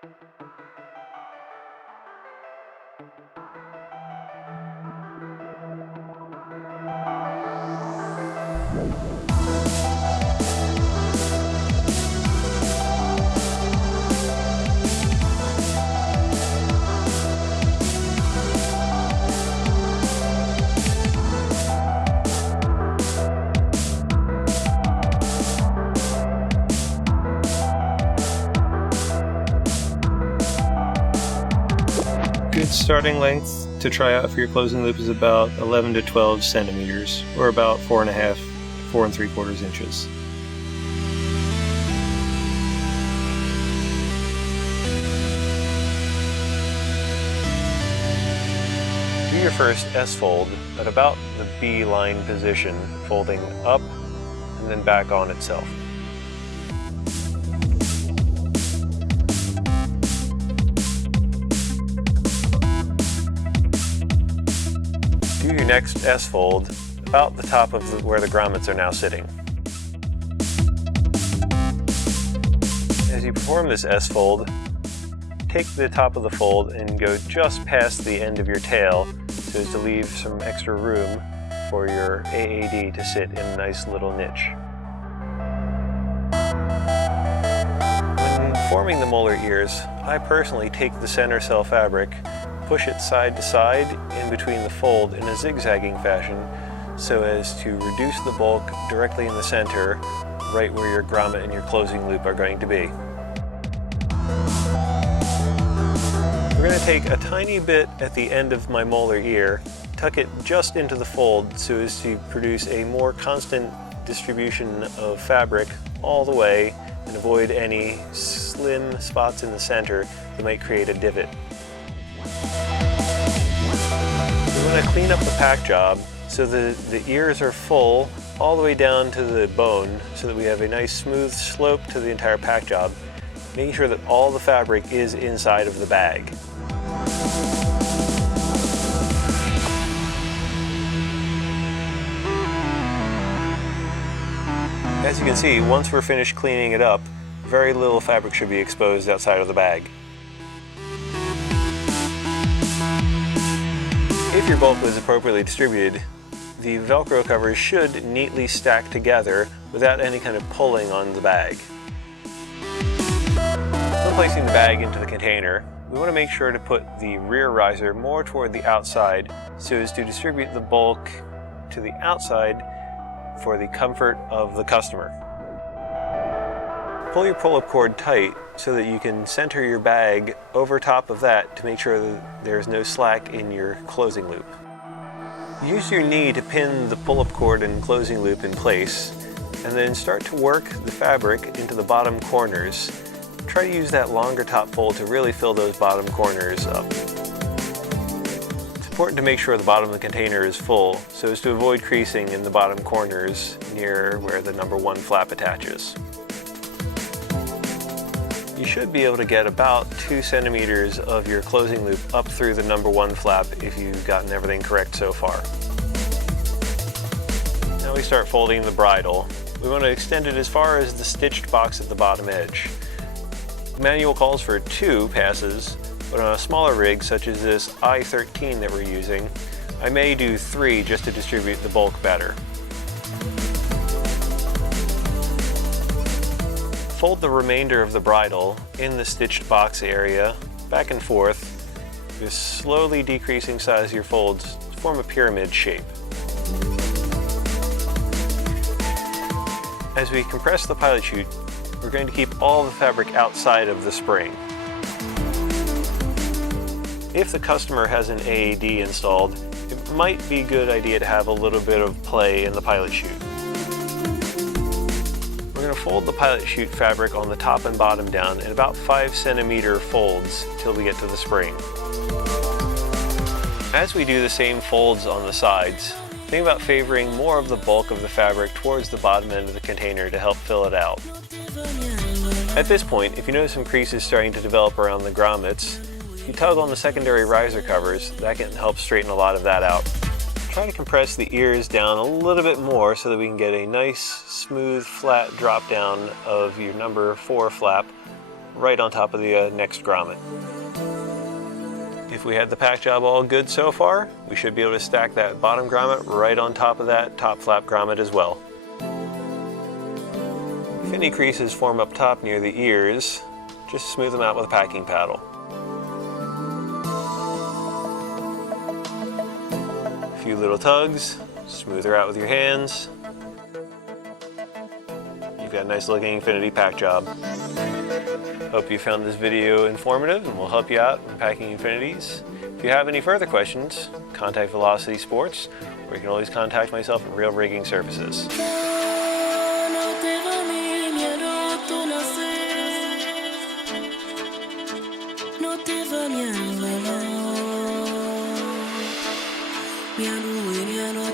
Good starting length to try out for your closing loop is about 11 to 12 centimeters, or about 4.5, 4 3/4 inches. Do your first S-fold at about the B-line position, folding up and then back on itself. Do your next S-fold about the top of where the grommets are now sitting. As you perform this S-fold, take the top of the fold and go just past the end of your tail so as to leave some extra room for your AAD to sit in a nice little niche. When forming the molar ears, I personally take the center cell fabric, push it side to side in between the fold in a zigzagging fashion so as to reduce the bulk directly in the center, right where your grommet and your closing loop are going to be. We're going to take a tiny bit at the end of my molar ear, tuck it just into the fold so as to produce a more constant distribution of fabric all the way and avoid any slim spots in the center that might create a divot. We want to clean up the pack job so the ears are full all the way down to the bone so that we have a nice smooth slope to the entire pack job, making sure that all the fabric is inside of the bag. As you can see, once we're finished cleaning it up, very little fabric should be exposed outside of the bag. If your bulk was appropriately distributed, the Velcro covers should neatly stack together without any kind of pulling on the bag. When placing the bag into the container, we want to make sure to put the rear riser more toward the outside so as to distribute the bulk to the outside for the comfort of the customer. Pull your pull-up cord tight so that you can center your bag over top of that to make sure that there's no slack in your closing loop. Use your knee to pin the pull-up cord and closing loop in place, and then start to work the fabric into the bottom corners. Try to use that longer top fold to really fill those bottom corners up. It's important to make sure the bottom of the container is full so as to avoid creasing in the bottom corners near where the number 1 flap attaches. You should be able to get about 2 centimeters of your closing loop up through the number 1 flap if you've gotten everything correct so far. Now we start folding the bridle. We want to extend it as far as the stitched box at the bottom edge. The manual calls for 2 passes, but on a smaller rig such as this I-13 that we're using, I may do 3 just to distribute the bulk better. Fold the remainder of the bridle in the stitched box area, back and forth, just slowly decreasing size of your folds to form a pyramid shape. As we compress the pilot chute, we're going to keep all the fabric outside of the spring. If the customer has an AAD installed, it might be a good idea to have a little bit of play in the pilot chute. We're going to fold the pilot chute fabric on the top and bottom down in about 5 centimeter folds till we get to the spring. As we do the same folds on the sides, think about favoring more of the bulk of the fabric towards the bottom end of the container to help fill it out. At this point, if you notice some creases starting to develop around the grommets, if you tug on the secondary riser covers, that can help straighten a lot of that out. Try to compress the ears down a little bit more so that we can get a nice, smooth, flat drop down of your number 4 flap right on top of the next grommet. If we had the pack job all good so far, we should be able to stack that bottom grommet right on top of that top flap grommet as well. If any creases form up top near the ears, just smooth them out with a packing paddle. A few little tugs, smooth her out with your hands. You've got a nice looking infinity pack job. Hope you found this video informative and will help you out in packing infinities. If you have any further questions, contact Velocity Sports, or you can always contact myself at Real Rigging Services. Mi hanno